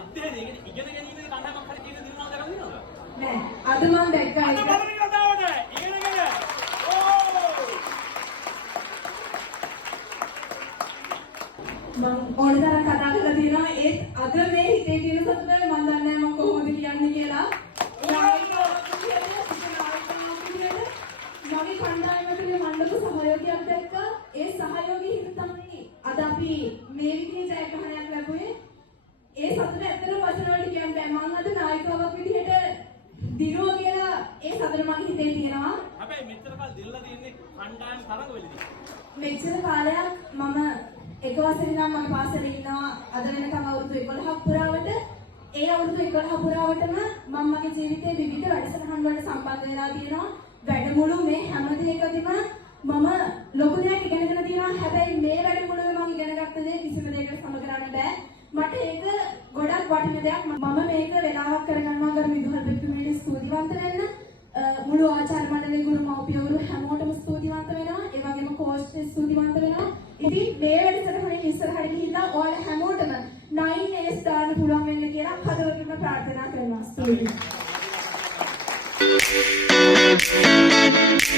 අධ්‍යයනය ඉගෙන ගැනීමේ කණ්ඩායමක් හරි කියන දිනුවා දැකලා තියෙනවද? නෑ. අද මම දැක්කා ඒක. අද බලන්න කතාවට ඉගෙනගෙන. ඕ! මම ඕනතරම් කතා කරලා තියෙනවා ඒත් අද මේ හිතේ තියෙන සතුට මම දන්නේ නැහැ මම කොහොමද කියන්නේ කියලා. මගේ කණ්ඩායමේ මණ්ඩල සහයෝගයක් දැක්කා. ඒ සහයෝගී හිත තමයි අද අපි මේ විදිහේ ජයග්‍රහණයක් ලැබුවේ. ඒ සතුට ඇත්තටම වචන වලට කියන්න බෑ. මම අද නායකයෙක් විදිහට දිනුවා කියලා ඒ සතුට මගේ හිතේ තියෙනවා. හැබැයි මෙච්චර කාල දිනලා තියෙන්නේ කණ්ඩායම් තරඟ වෙලදී. මෙච්චර කාලයක් මම එක වසරේ ඉඳන් මම පාසලේ ඉන්නවා. අද වෙනකම් අවුරුදු 11ක් පුරාවට ඒ අවුරුදු 11 පුරාවටම මම මගේ ජීවිතේ විවිධ වැඩසටහන් වලට සම්බන්ධ වෙලා තියෙනවා. වැඩමුළු මේ හැම දෙයකදීම මම ලොකු දෙයක් ඉගෙනගෙන තියෙනවා. හැබැයි මේ වැඩමුළුවේ මම ඉගෙනගත්ත දේ කිසිම දෙයකට සම කරන්න බෑ. මට ඒක ගොඩක් වටින දෙයක්. මම මේක වෙලාවක් කරගන්නවා ගරු විදුහල් පෙට්ටුමේට ස්තුතිවන්ත වෙන්න. මුළු ආචාර්ය මණ්ඩලයේ ගුරු මව්පියවරු හැමෝටම ස්තුතිවන්ත වෙනවා. ඒ වගේම කෝච්ට ස්තුතිවන්ත වෙනවා. ඉතින් මේ වැඩසටහනේ ඉස්සරහට ගිහිල්ලා ඔයාලා හැමෝටම 9A's දාන්න පුළුවන් වෙන්න කියලා හදවතින්ම ප්‍රාර්ථනා කරනවා. ස්තුතියි.